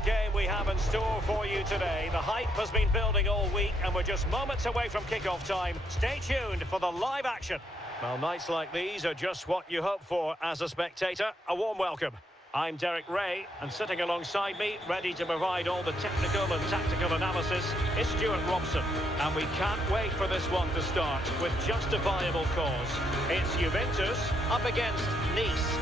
the game we have in store for you today. The hype has been building all week and we're just moments away from kick-off time. Stay tuned for the live action. Well, nights like these are just what you hope for as a spectator. A warm welcome. I'm Derek Ray, and sitting alongside me, ready to provide all the technical and tactical analysis, is Stuart Robson. And we can't wait for this one to start with justifiable cause. It's Juventus up against Nice.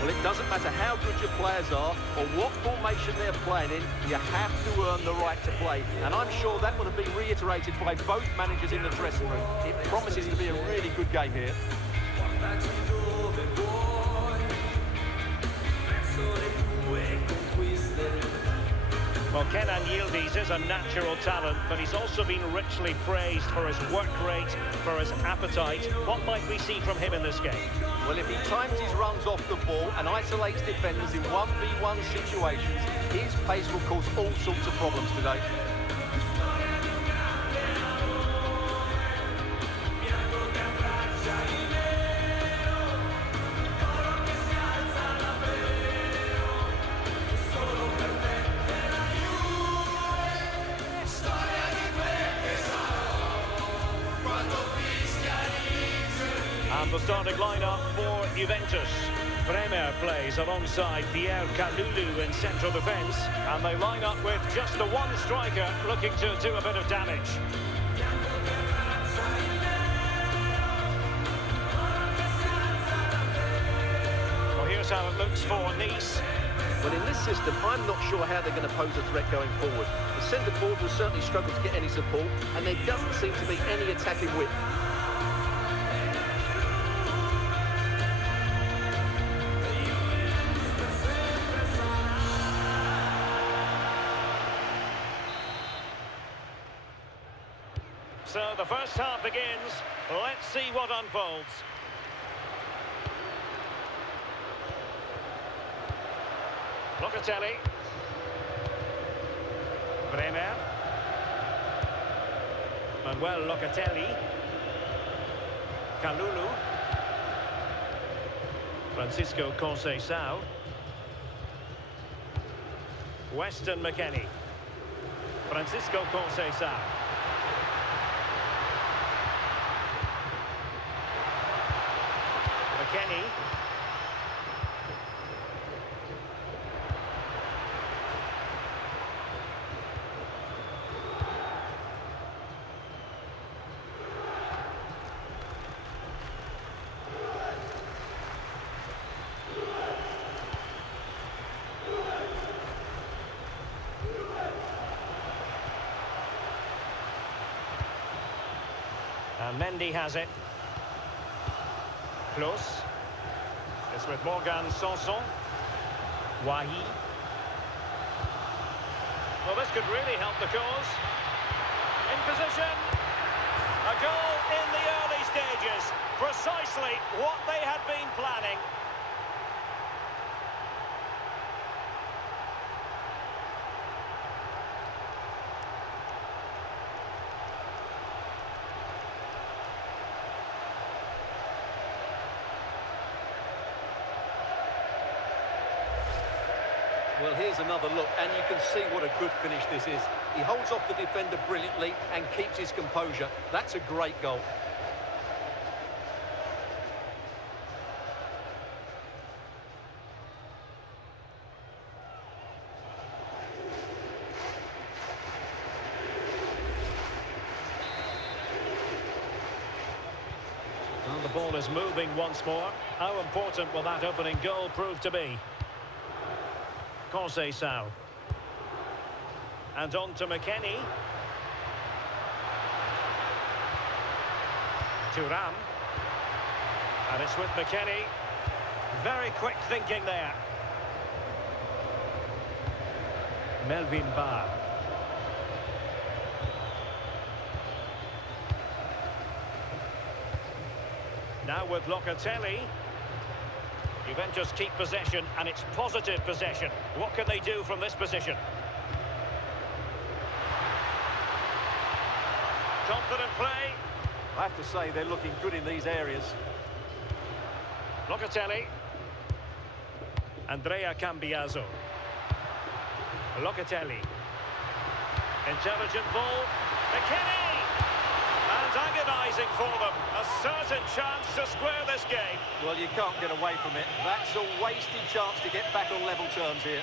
Well, it doesn't matter how good your players are or what formation they're playing in, you have to earn the right to play. And I'm sure that would have been reiterated by both managers in the dressing room. It promises to be a really good game here. Well, Kenan Yildiz is a natural talent, but he's also been richly praised for his work rate, for his appetite. What might we see from him in this game? Well, if he times his runs off the ball and isolates defenders in 1v1 situations, his pace will cause all sorts of problems today. And the starting lineup for Juventus. Bremer plays alongside Pierre Kalulu in central defence. And they line up with just the one striker looking to do a bit of damage. Well, here's how it looks for Nice. Well, in this system, I'm not sure how they're going to pose a threat going forward. The centre forward will certainly struggle to get any support, and there doesn't seem to be any attacking width. So the first half begins. Let's see what unfolds. Locatelli. Bremer. Manuel Locatelli. Kalulu. Francisco Conceição. Weston McKennie. Francisco Conceição. McKennie. And Mendy has it. Close. It's with Morgan Sanson. Wahi. Well, this could really help the cause. In position. A goal in the early stages. Precisely what they had been planning. Well, here's another look, and you can see what a good finish this is. He holds off the defender brilliantly and keeps his composure. That's a great goal. Well, the ball is moving once more. How important will that opening goal prove to be? Conceição. And on to McKennie. Thuram. And it's with McKennie. Very quick thinking there. Melvin Barr. Now with Locatelli. Juventus keep possession, and it's positive possession. What can they do from this position? Confident play. I have to say they're looking good in these areas. Locatelli. Andrea Cambiaso. Locatelli. Intelligent ball. McKennie! And agonising for them. A certain chance to square this game. Well, you can't get away from it. That's a wasted chance to get back on level terms here.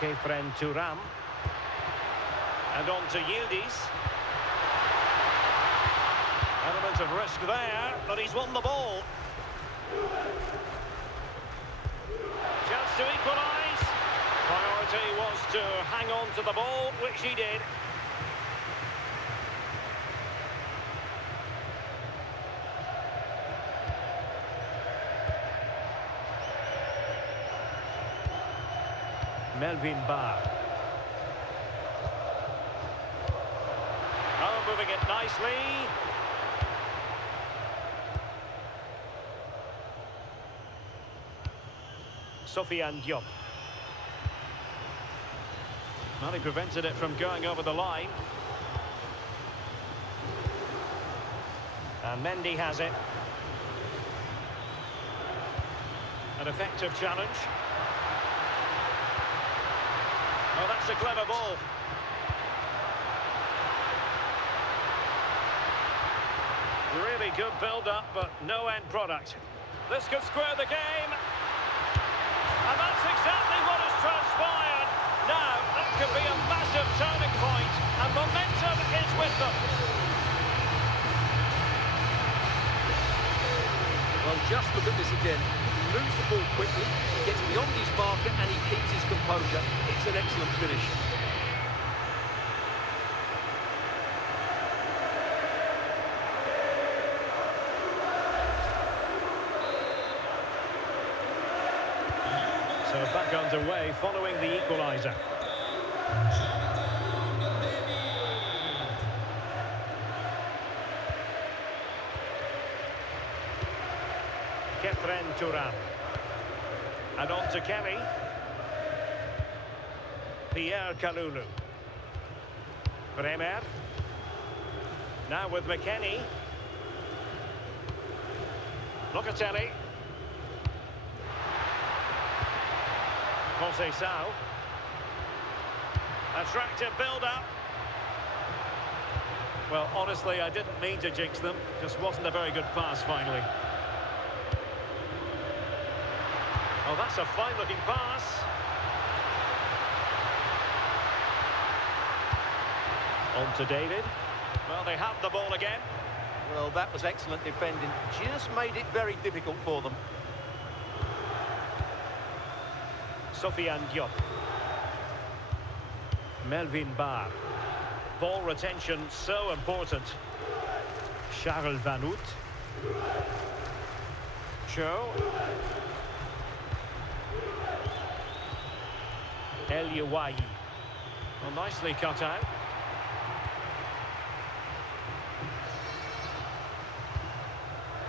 Kefren Turam. And on to Yildiz. Element of risk there, but he's won the ball. Chance to equalise. Priority was to hang on to the ball, which he did. Melvin Barr. Oh, moving it nicely. Sofiane Diop. Well, he prevented it from going over the line. And Mendy has it. An effective challenge. Oh, that's a clever ball. Really good build-up, but no end product. This could square the game. And that's exactly what has transpired. Now, that could be a massive turning point, and momentum is with them. Well, just look at this again. He moves the ball quickly, he gets beyond his marker, and he keeps his composure. It's an excellent finish. So back underway following the equaliser. Kefren Turam. And on to Kelly. Pierre Kalulu. Bremer. Now with McKennie. Locatelli. Jose Sao. Attractive build-up. Well, honestly, I didn't mean to jinx them. Just wasn't a very good pass, finally. Oh, that's a fine-looking pass. On to David. Well, they have the ball again. Well, that was excellent defending. Just made it very difficult for them. Sofiane Diop. Melvin Barr. Ball retention so important. Charles Van Hout. Cho. El Yawayi. Well, nicely cut out.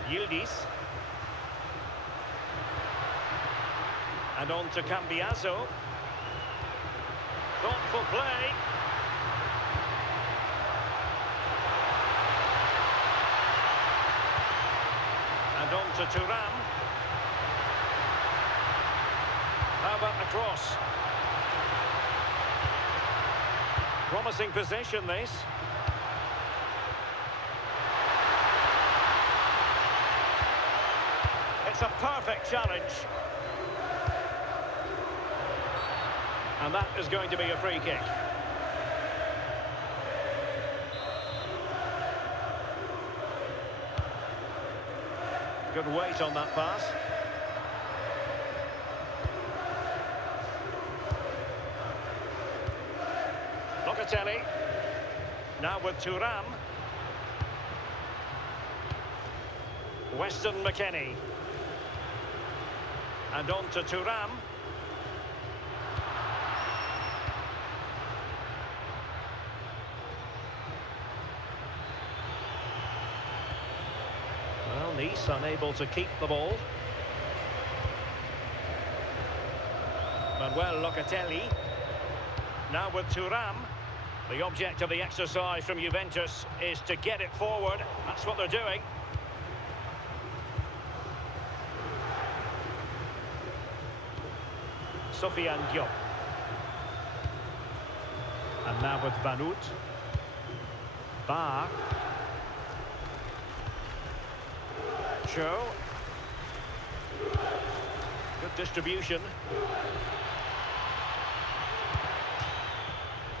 Yildiz. And on to Cambiaso. Thoughtful play. And on to Thuram. How about the cross? Promising possession, this. It's a perfect challenge. And that is going to be a free kick. Good weight on that pass. Locatelli. Now with Thuram. Weston McKennie. And on to Thuram. Well, Nice unable to keep the ball. Manuel Locatelli. Now with Thuram. The object of the exercise from Juventus is to get it forward. That's what they're doing. Sofiane Diop. And now with Vanut. Bar. Cho. Good distribution.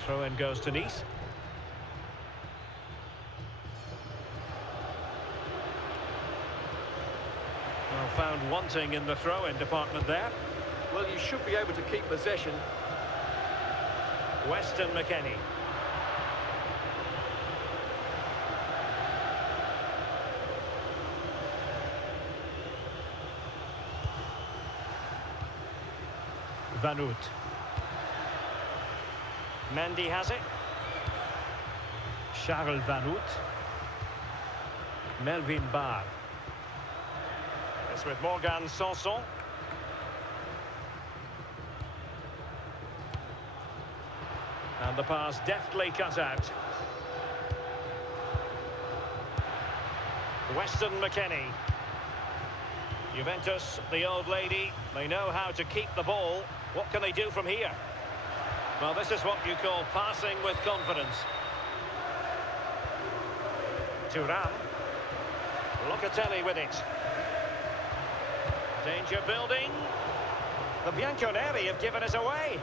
Throw-in goes to Nice. Well, found wanting in the throw-in department there. Well, you should be able to keep possession. Weston McKennie. Vanut. Mendy has it. Charles Vanut. Melvin Barr. It's with Morgan Sanson. And the pass deftly cut out. Weston McKennie. Juventus, the old lady, they know how to keep the ball. What can they do from here? Well, this is what you call passing with confidence. Thuram. Locatelli with it. Danger building. The Bianconeri have given us away.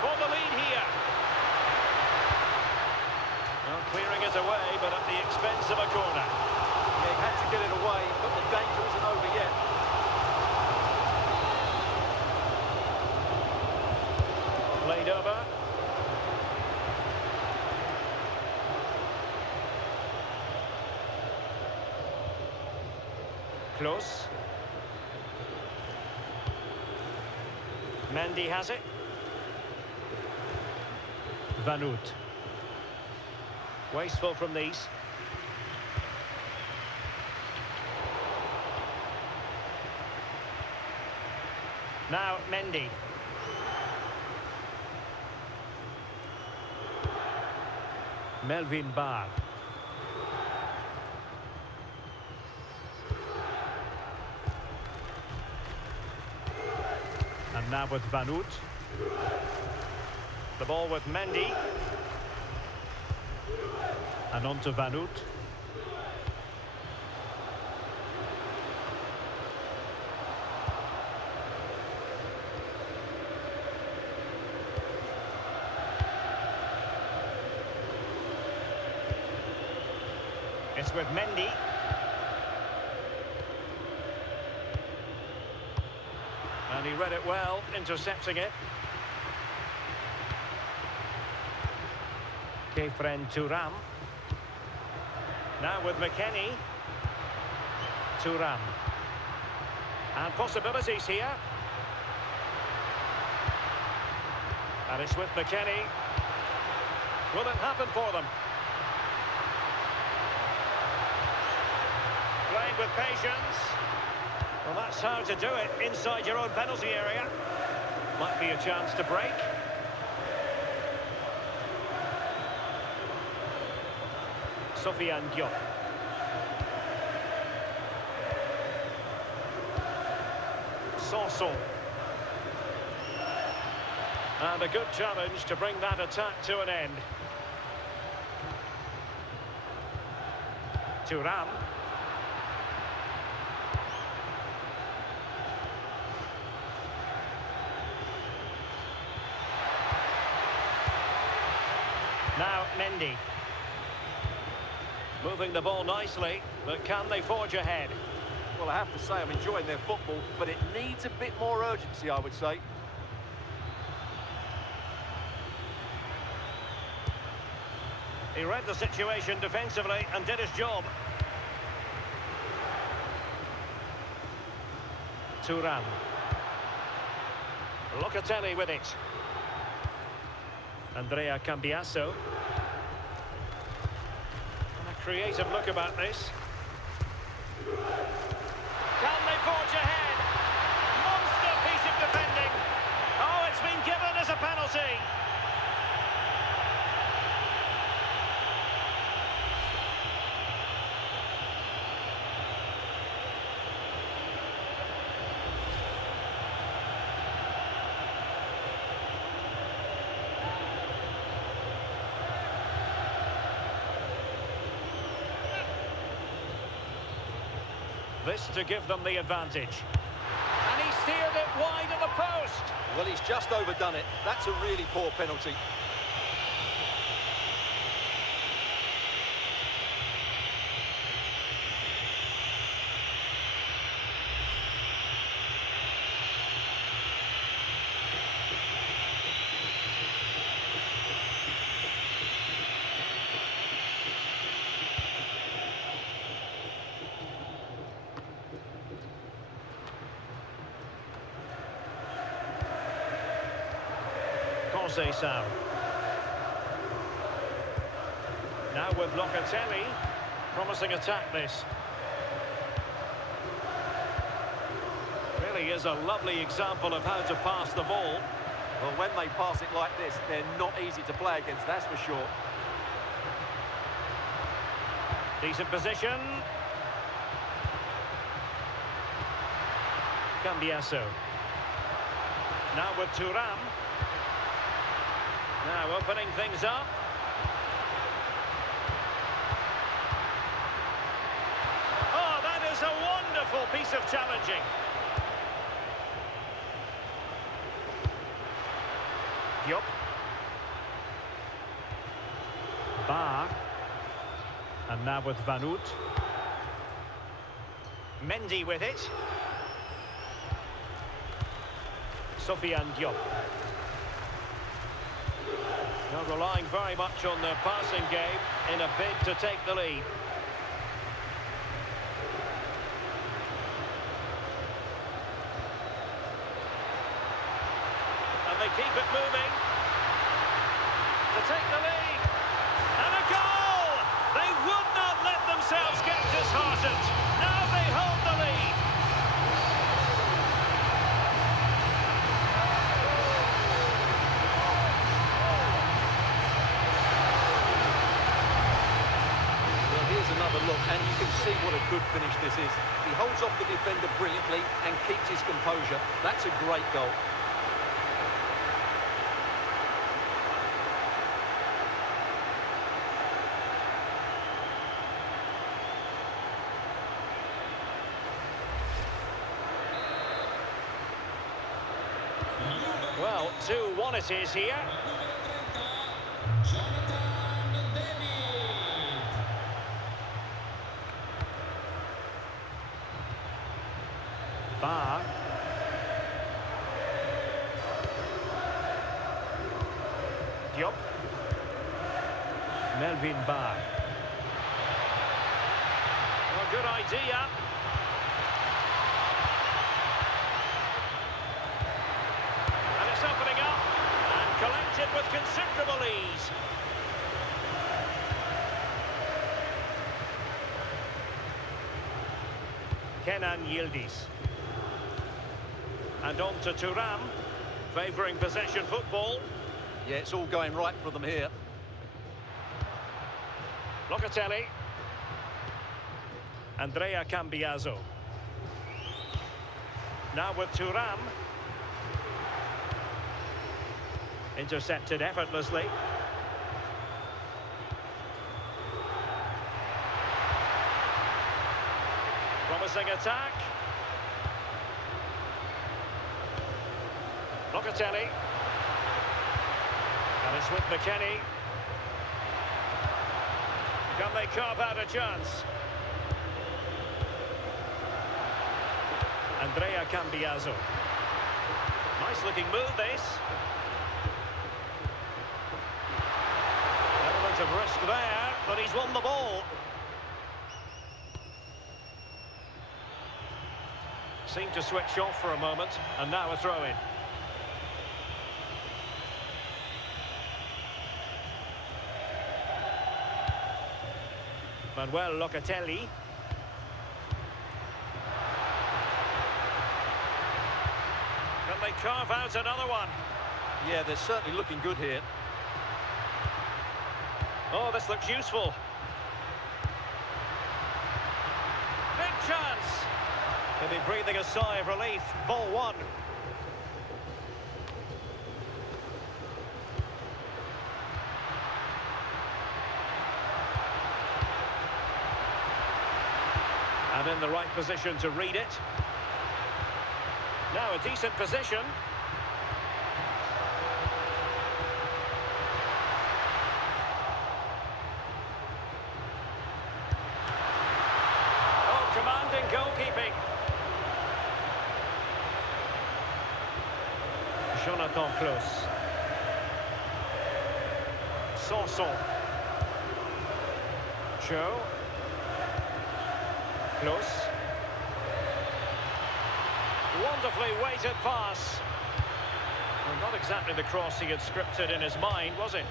For the lead here. Well, clearing it away, but at the expense of a corner. Yeah, he had to get it away, but the danger isn't over yet. Played over. Close. Mendy has it. Vanut. Wasteful from these. Now Mendy. Melvin Barr. And now with Vanut. The ball with Mendy. And on to Vanut. It's with Mendy. And he read it well, intercepting it. Kefren Thuram. Now with McKennie. Thuram. And possibilities here. And it's with McKennie. Will it happen for them? Playing with patience. Well, that's how to do it inside your own penalty area. Might be a chance to break. Sofiane Diop. Sanson. And a good challenge to bring that attack to an end. Thuram. Now Mendy. Moving the ball nicely, but can they forge ahead? Well, I have to say I'm enjoying their football, but it needs a bit more urgency, I would say. He read the situation defensively and did his job. Thuram. Locatelli with it. Andrea Cambiasso. And a creative look about this. penalty. This to give them the advantage. And he steered it wide of the post. Well, he's just overdone it. That's a really poor penalty. Conceição. Now with Locatelli, promising attack this. Really is a lovely example of how to pass the ball. Well, when they pass it like this, they're not easy to play against, that's for sure. Decent position. Cambiasso. Now with Thuram. Now opening things up. Oh, that is a wonderful piece of challenging. Diop. Bar. And now with Van Hout. Mendy with it. Sofiane Diop. Not relying very much on their passing game in a bid to take the lead. And they keep it moving to take the lead. And a goal! They would not let themselves get disheartened. Now they hold the lead. Another look, and you can see what a good finish this is. He holds off the defender brilliantly and keeps his composure. That's a great goal. Well, 2-1 it is here. Bar. Diop. Melvin Bar. Well, good idea. And it's opening up and collected with considerable ease. Kenan Yildiz. And on to Thuram, favouring possession football. Yeah, it's all going right for them here. Locatelli. Andrea Cambiasso. Now with Thuram. Intercepted effortlessly. Promising attack. Locatelli. And it's with McKennie. Can they carve out a chance? Andrea Cambiasso. Nice looking move this. Element of risk there, but he's won the ball. Seemed to switch off for a moment, and now a throw-in. Manuel Locatelli. Can they carve out another one? Yeah, they're certainly looking good here. Oh, this looks useful. Big chance. He'll be breathing a sigh of relief. Ball one. And in the right position to read it. Now a decent position. Oh, commanding goalkeeping. Jonathan Klaus. Sanson. Joe. Close. Wonderfully weighted pass. Well, not exactly the cross he had scripted in his mind, was it?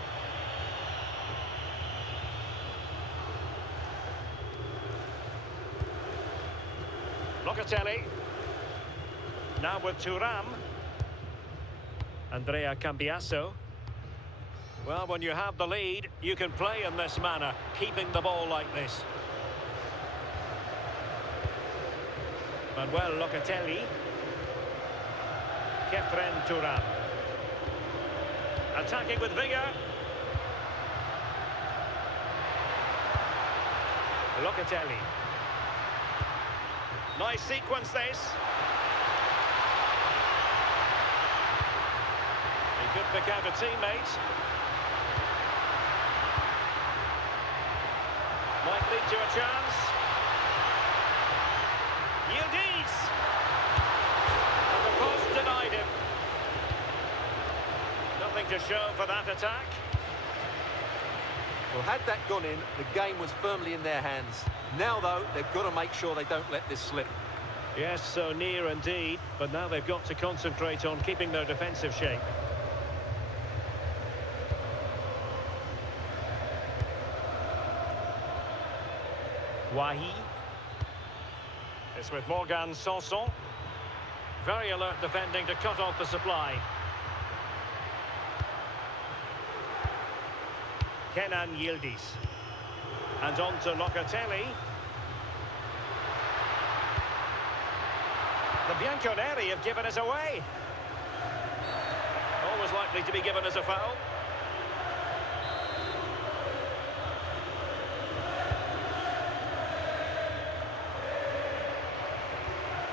Locatelli. Now with Thuram. Andrea Cambiasso. Well, when you have the lead, you can play in this manner, keeping the ball like this. Manuel Locatelli. Kefren Thuram. Attacking with vigour. Locatelli. Nice sequence this. He could pick out a teammate. Might lead to a chance. Yildiz. And the post denied him. Nothing to show for that attack. Well, had that gone in, the game was firmly in their hands. Now, though, they've got to make sure they don't let this slip. Yes, so near indeed, but now they've got to concentrate on keeping their defensive shape. Wahi. It's with Morgan Sanson. Very alert defending to cut off the supply. Kenan Yildiz. And on to Locatelli. The Bianconeri have given us away. Always likely to be given as a foul.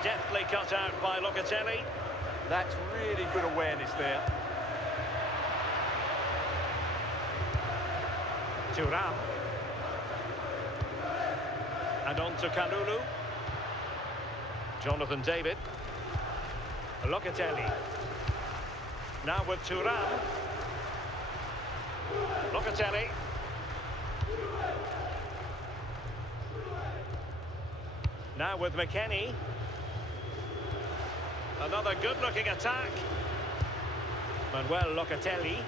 Deftly cut out by Locatelli. That's really good awareness there. Thuram. And on to Kalulu. Jonathan David. Locatelli. Now with Thuram. Locatelli. Now with McKennie. Another good-looking attack. Manuel Locatelli.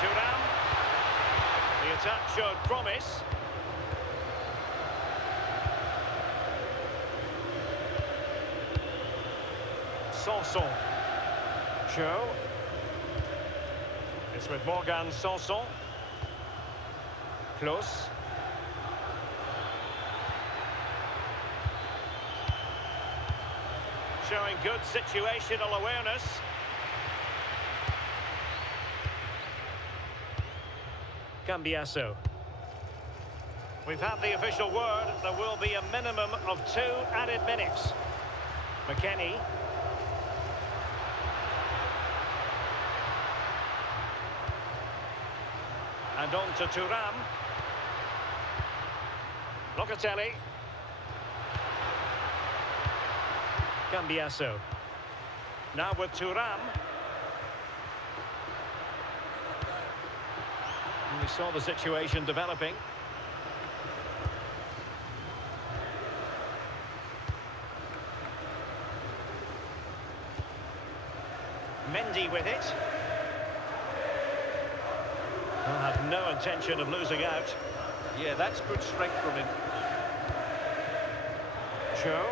Thuram. The attack showed promise. Sanson. Joe. It's with Morgan Sanson. Close. Showing good situational awareness. Cambiasso. We've had the official word. There will be a minimum of 2 added minutes. McKennie. And on to Thuram. Locatelli. Cambiasso. Now with Thuram. And we saw the situation developing. Mendy with it. Well, had no intention of losing out. Yeah, that's good strength from him. Joe.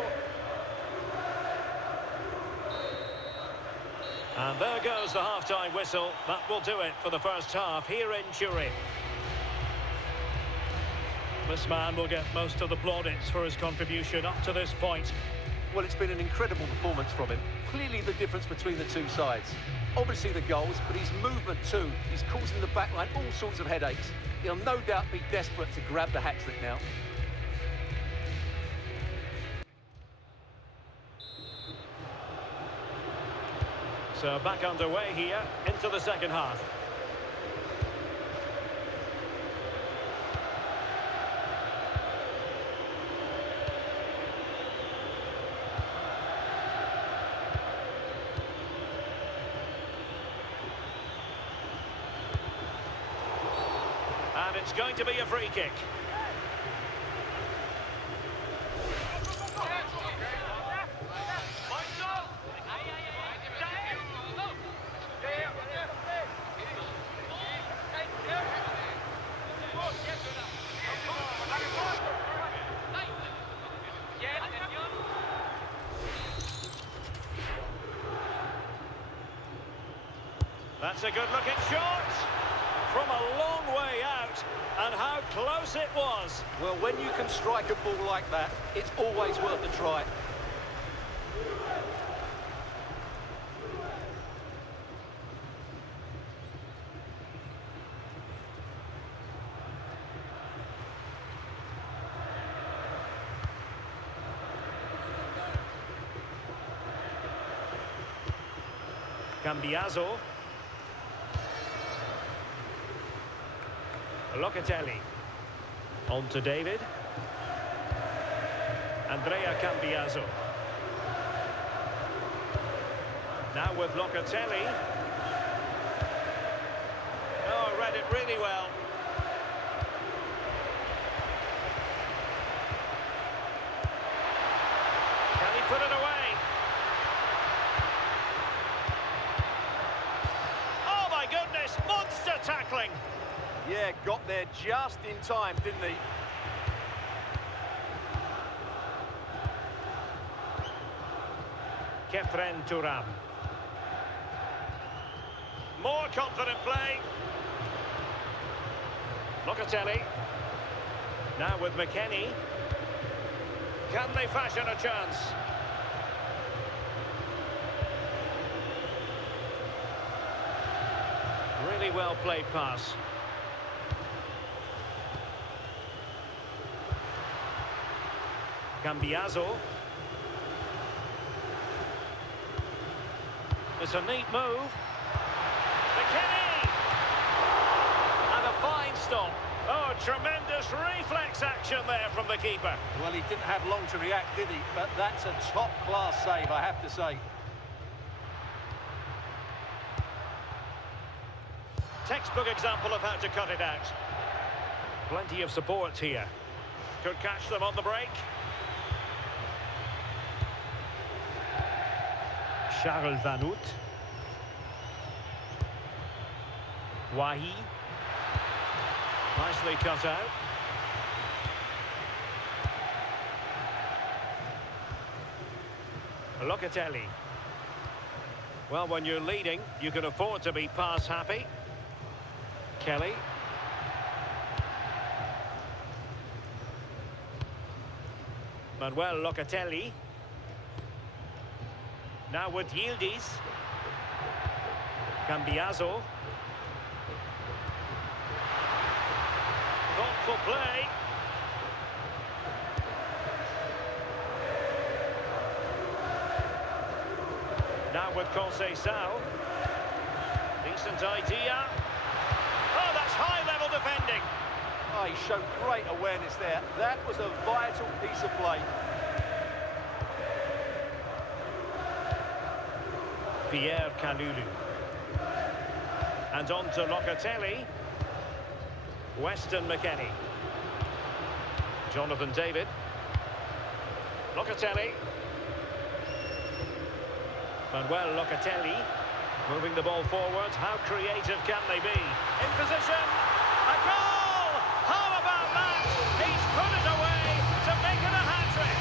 And there goes the half-time whistle. That will do it for the first half here in Turin. This man will get most of the plaudits for his contribution up to this point. Well, it's been an incredible performance from him. Clearly the difference between the two sides. Obviously the goals, but his movement too. He's causing the backline all sorts of headaches. He'll no doubt be desperate to grab the hat-trick now. So back underway here into the second half. And it's going to be a free kick. That's a good-looking shot from a long way out, and how close it was. Well, when you can strike a ball like that, it's always worth a try. Cambiaso. Locatelli. On to David. Andrea Cambiaso. Now with Locatelli. Oh, read it really well. Can he put it away? Oh my goodness, monster tackling. Yeah, got there just in time, didn't he? Kefren Turam. More confident play. Locatelli. Now with McKennie. Can they fashion a chance? Really well played pass. Cambiaso. It's a neat move. McKennie! And a fine stop. Oh, tremendous reflex action there from the keeper. Well, he didn't have long to react, did he? But that's a top-class save, I have to say. Textbook example of how to cut it out. Plenty of support here. Could catch them on the break. Charles Van Hout. Wahi. Nicely cut out. Locatelli. Well, when you're leading, you can afford to be pass happy. Kelly. Manuel Locatelli. Now with Yildiz. Cambiaso. Thoughtful play. Now with Conceição. Decent idea. Oh, that's high-level defending. Oh, he showed great awareness there. That was a vital piece of play. Pierre Kalulu. And on to Locatelli. Weston McKennie. Jonathan David. Locatelli. Manuel Locatelli. Moving the ball forward. How creative can they be? In position. A goal! How about that? He's put it away to make it a hat-trick.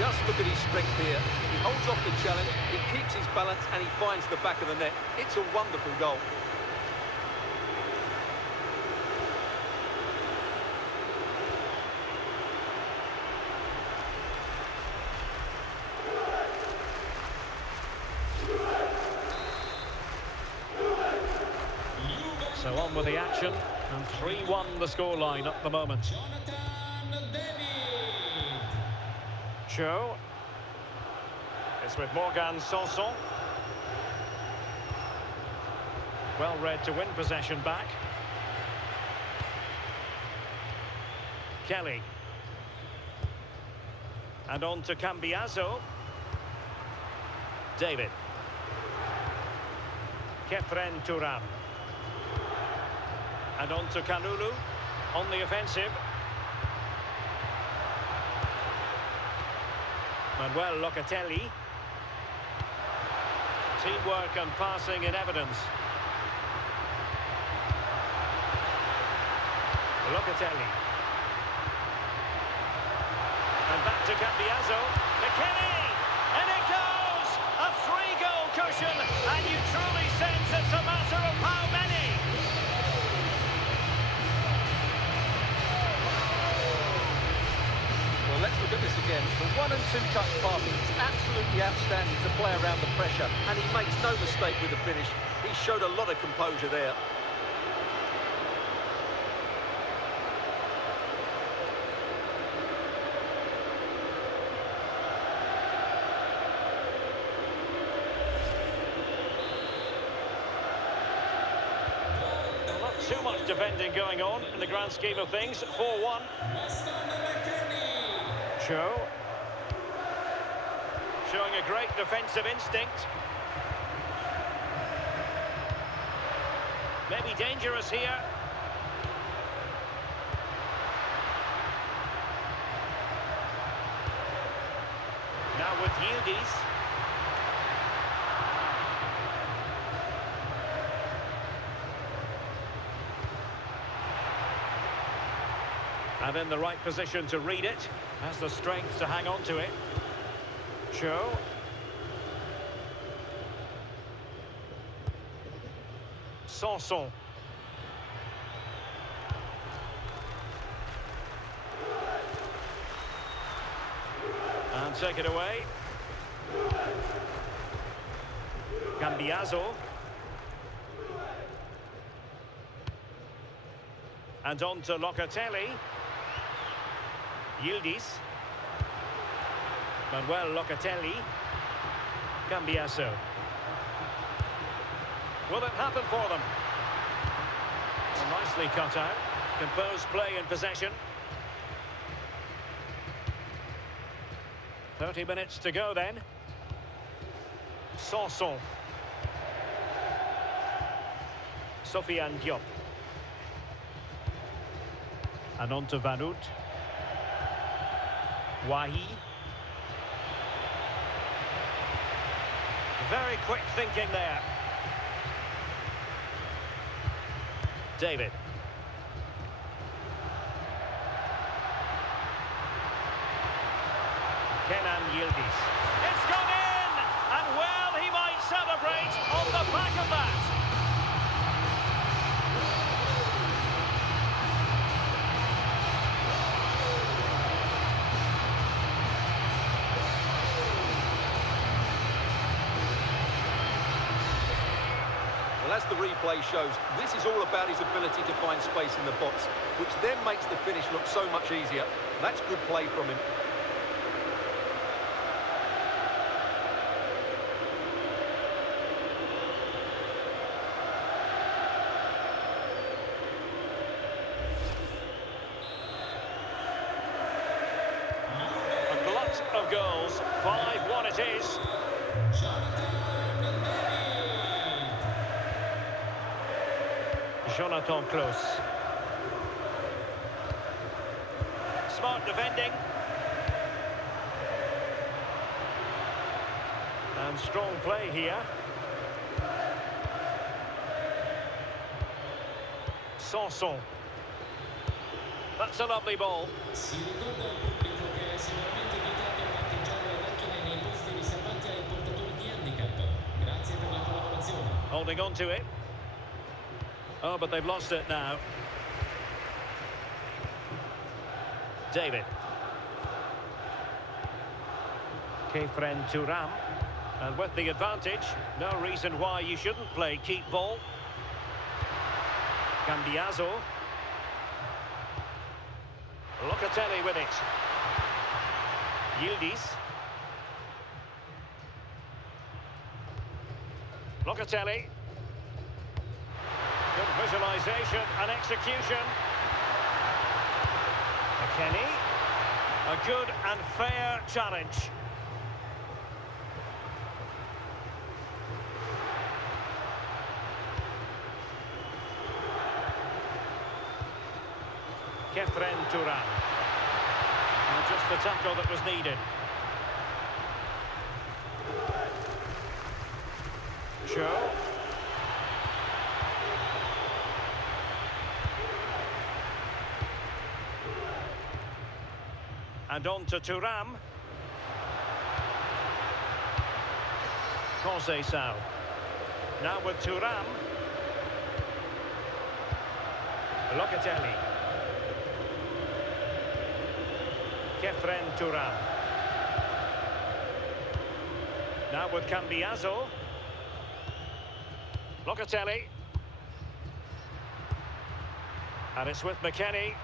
Just look at his strength here. He holds off the challenge, he keeps his balance, and he finds the back of the net. It's a wonderful goal. So on with the action, and 3-1 the scoreline at the moment. Cho. It's with Morgan Sanson. Well read to win possession back. Kelly. And on to Cambiaso. David. Kefren Turam. And on to Kalulu, on the offensive. Manuel Locatelli. Teamwork and passing in evidence. Locatelli. And back to Cambiaso. McKinney! And it goes! A 3-goal cushion, and you truly sense it's a matter of how many. Let's look at this again. The 1- and 2-touch passing is absolutely outstanding to play around the pressure, and he makes no mistake with the finish. He showed a lot of composure there. Well, not too much defending going on in the grand scheme of things. 4-1. Showing a great defensive instinct. Maybe dangerous here. Now with Yildiz. And in the right position to read it. Has the strength to hang on to it. Cho. Sanson. And take it away. Cambiaso. And on to Locatelli. Yildiz. Manuel Locatelli. Cambiaso. Will it happen for them? Well, nicely cut out. Composed play in possession. 30 minutes to go then. Sanson. Sofiane Diop. And on to Vanout. Wahi. Very quick thinking there. David. Kenan Yildiz. It's gone in! And well, he might celebrate on the back of that. Well, as the replay shows, this is all about his ability to find space in the box, which then makes the finish look so much easier. That's good play from him. A glut of goals. 5-1 it is. Jonathan Klaus. Smart defending. And strong play here. Sanson. That's a lovely ball. Si ricorda al pubblico che è sicuramente vietato batteggiare Holding on to it. Oh, but they've lost it now. David. Kefren Turam. And with the advantage, no reason why you shouldn't play keep ball. Cambiaso. Locatelli with it. Yildiz. Locatelli. Good visualisation and execution. McKennie. A good and fair challenge. Kefren Turam. And just the tackle that was needed. Show. And on to Turam. Conceição. Now with Turam. Locatelli. Kefren Turam. Now with Cambiaso. Locatelli. And it's with McKennie.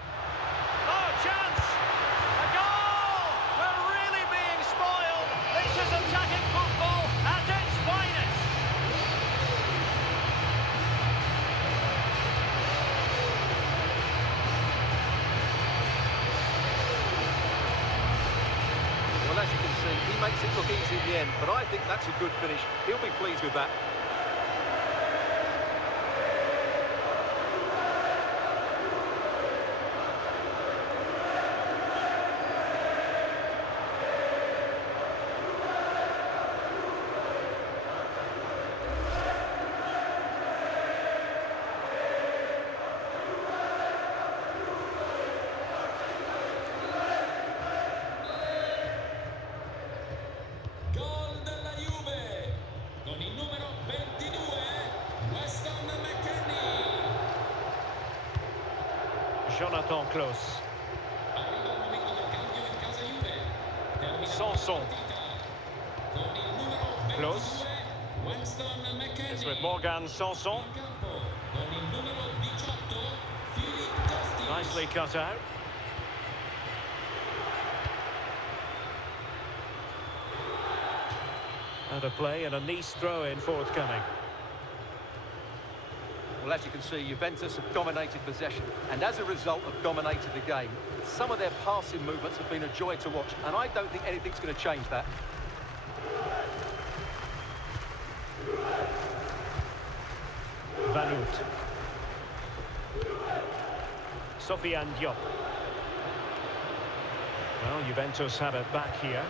Oh, chance! A goal! We're really being spoiled. This is attacking football at its finest. Well, as you can see, he makes it look easy in the end, but I think that's a good finish. He'll be pleased with that. Jonathan Klaus. Sanson. Klaus. It's with Morgan Sanson. Nicely cut out. And a play and a Nice throw-in forthcoming. Well, as you can see, Juventus have dominated possession, and as a result have dominated the game. Some of their passing movements have been a joy to watch, and I don't think anything's going to change that. Vanout. Sofiane Diop. Well, Juventus have it back here.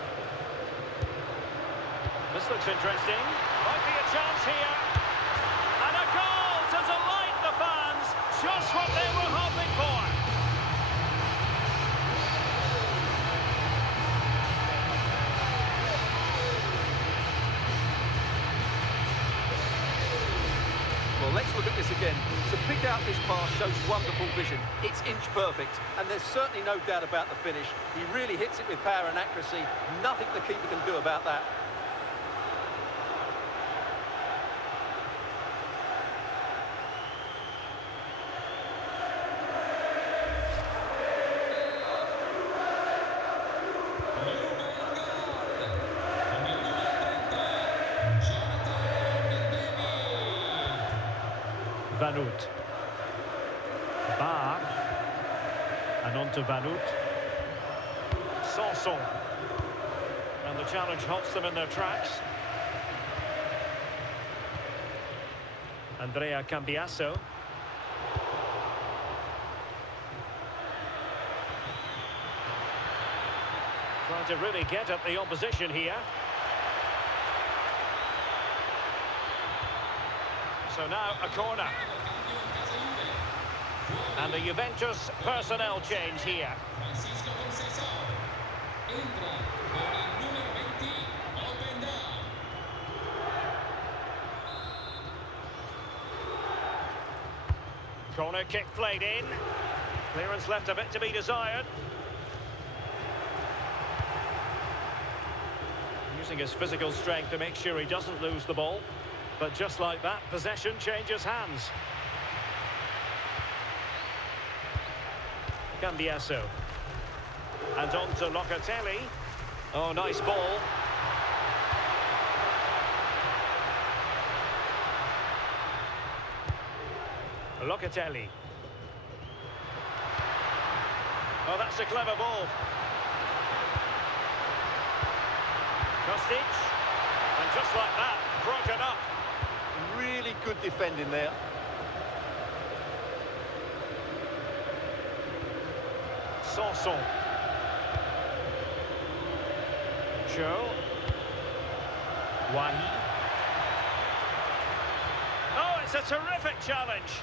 This looks interesting. Might be a chance here. And a goal to delight the fans. Just what they were hoping for. Well, let's look at this again. To pick out this pass shows wonderful vision. It's inch perfect, and there's certainly no doubt about the finish. He really hits it with power and accuracy. Nothing the keeper can do about that. Vanout. Bar. And on to Vanout. Sanson. And the challenge halts them in their tracks. Andrea Cambiaso. Trying to really get at the opposition here. So now a corner. And the Juventus personnel change here. Corner kick played in. Clearance left a bit to be desired. Using his physical strength to make sure he doesn't lose the ball. But just like that, possession changes hands. Cambiasso. And on to Locatelli. Oh, nice ball. Locatelli. Oh, that's a clever ball. Kostic. And just like that, broken up. Really good defending there. Sanson. Joe. Wahi. Oh, it's a terrific challenge.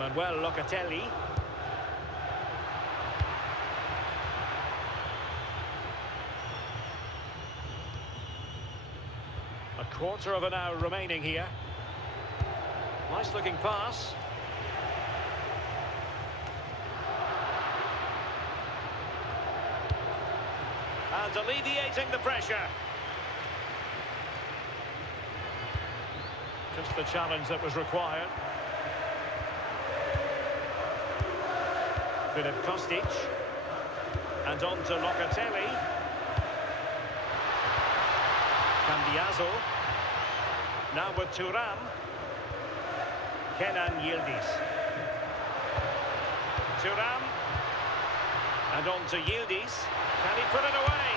Manuel Locatelli. A quarter of an hour remaining here. Nice looking pass. And alleviating the pressure. Just the challenge that was required. Filip Kostic. And on to Locatelli. Cambiasso. Now with Thuram. Kenan Yildiz. Thuram. And on to Yildiz. Can he put it away?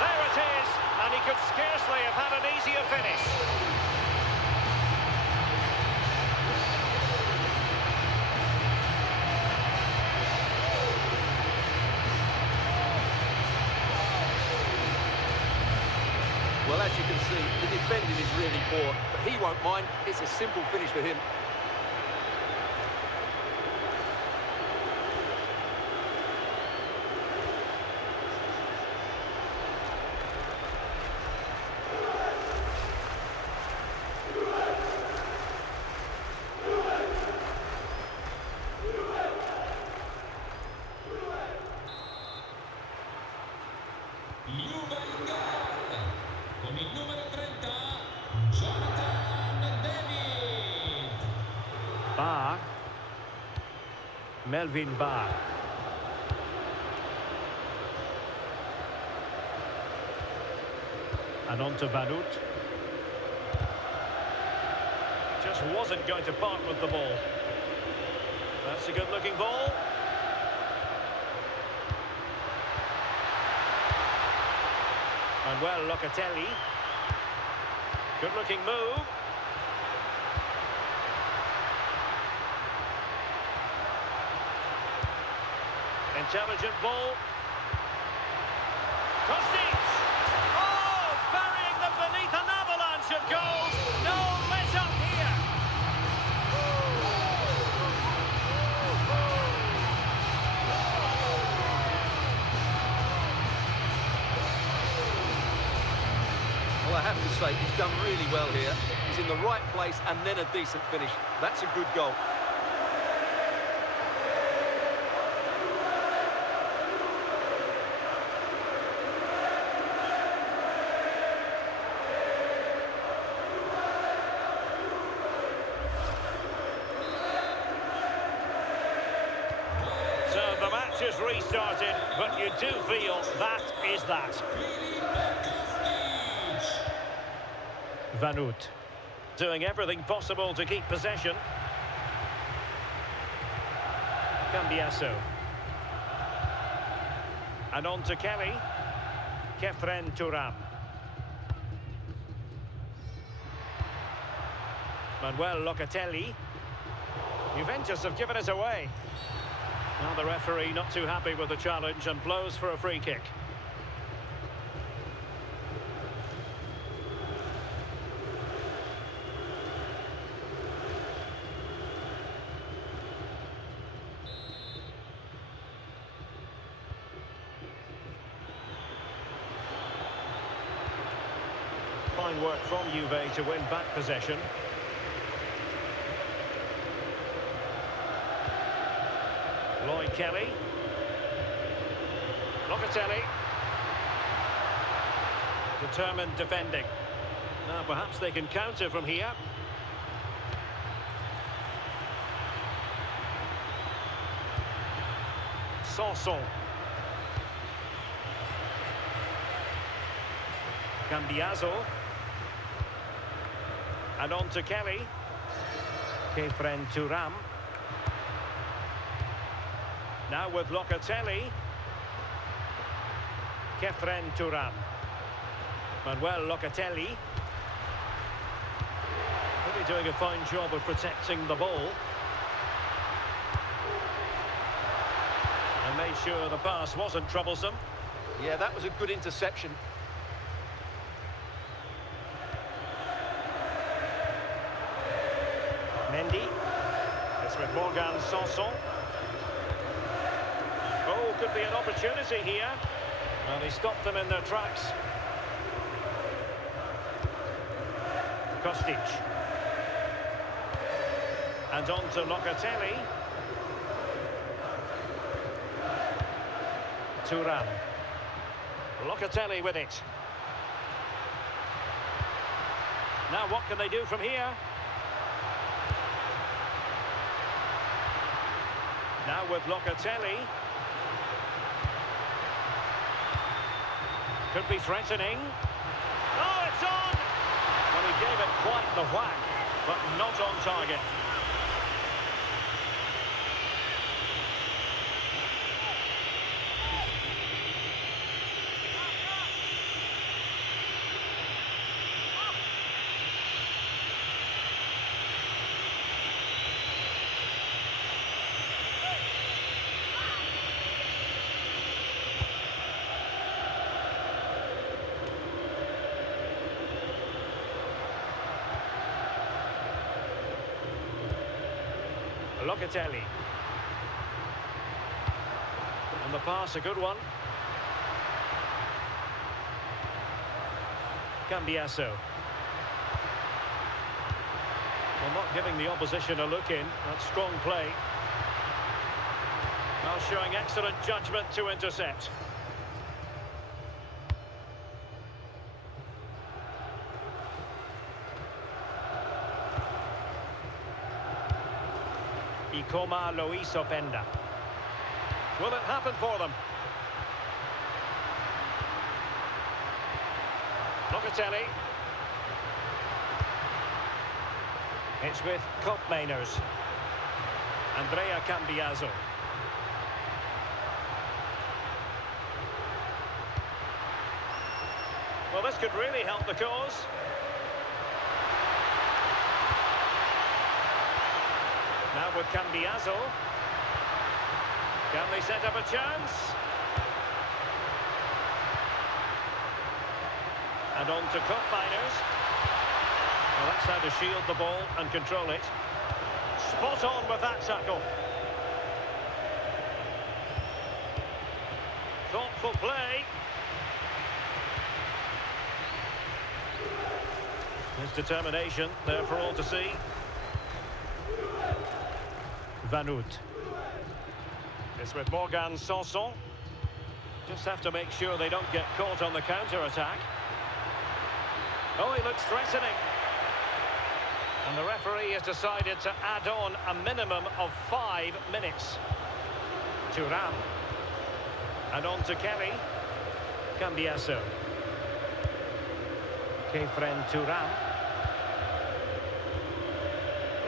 There it is. And he could scarcely have had an easier finish. Well, as you can see, the defending is really poor, but he won't mind. It's a simple finish for him. Bar. Melvin Bar. And on to Vanut. Just wasn't going to part with the ball. That's a good looking ball. Manuel Locatelli. Good looking move. Intelligent ball. Kostic! Oh, burying them beneath an avalanche of goals. No let up here. Well, I have to say, he's done really well here. He's in the right place and then a decent finish. That's a good goal. So the match is restarted, but you do feel that is that. Vanut doing everything possible to keep possession. Cambiasso. And on to Kelly. Kefren Thuram. Manuel Locatelli. Juventus have given it away. Now the referee not too happy with the challenge and blows for a free kick. fine work from Juve to win back possession. Lloyd Kelly. Locatelli. Determined defending. Now perhaps they can counter from here. Sanson. Cambiaso. And on to Kelly. Kefren Turam. Now with Locatelli. Kefren Turam. Manuel Locatelli. Really doing a fine job of protecting the ball. And made sure the pass wasn't troublesome. Yeah, that was a good interception. Mendy. It's with Morgan Sanson. Oh, could be an opportunity here. And he stopped them in their tracks. Kostic. And on to Locatelli. Thuram. Locatelli with it. Now what can they do from here? Now with Locatelli. Could be threatening. Oh, it's on! Well, he gave it quite the whack, but not on target. Locatelli. And the pass, a good one. Cambiaso. Well, not giving the opposition a look in. That's strong play. Now showing excellent judgment to intercept. Ikoma Luis Openda. Will it happen for them? Locatelli. It's with Koopmeiners. Andrea Cambiaso. Well, this could really help the cause. Now with Cambiaso. Can they set up a chance? And on to Koopmeiners. Well, that's how to shield the ball and control it. Spot on with that tackle. Thoughtful play. His determination there for all to see. Vanout. It's with Morgan Sanson. Just have to make sure they don't get caught on the counter-attack. Oh, he looks threatening. And the referee has decided to add on a minimum of 5 minutes. Thuram. And on to Kelly. Cambiaso. Kefren Turam.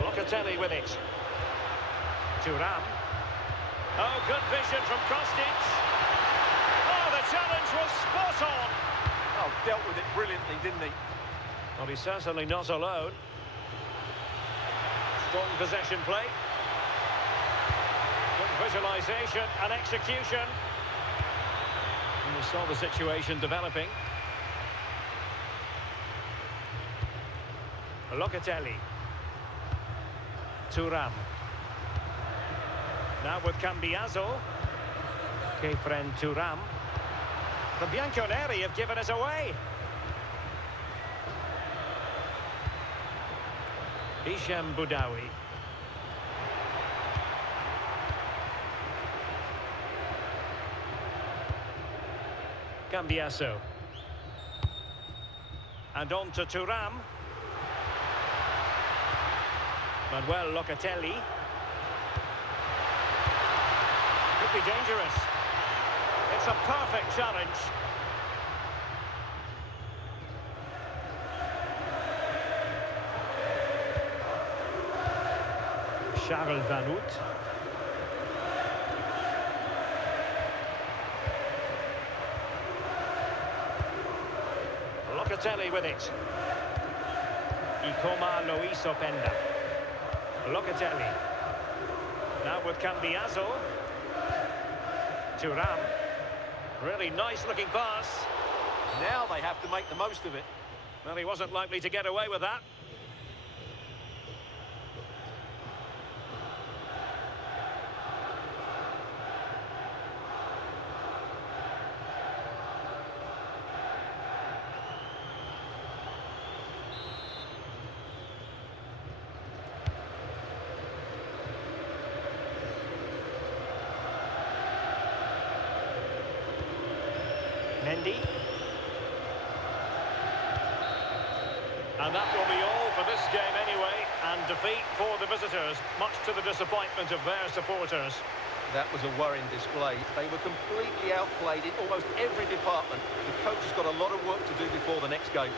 Locatelli with it. Thuram. Oh, good vision from Kostic. Oh, the challenge was spot on. Oh, dealt with it brilliantly, didn't he? Well, he's certainly not alone. Strong possession play. Good visualisation and execution. And we saw the situation developing. Locatelli. Thuram. Now with Cambiaso. Kefren Turam. The Bianconeri have given us away. Hisham Boudaoui. Cambiasso. And on to Thuram. Manuel Locatelli. Could be dangerous. It's a perfect challenge. Charles Van Hout. Locatelli with it. Ikoma Lois Openda. Locatelli. Now with Cambiasso. Thuram. Really nice looking pass. Now they have to make the most of it. Well, he wasn't likely to get away with that. Mendy. And that will be all for this game anyway, and defeat for the visitors, much to the disappointment of their supporters. That was a worrying display. They were completely outplayed in almost every department. The coach has got a lot of work to do before the next game.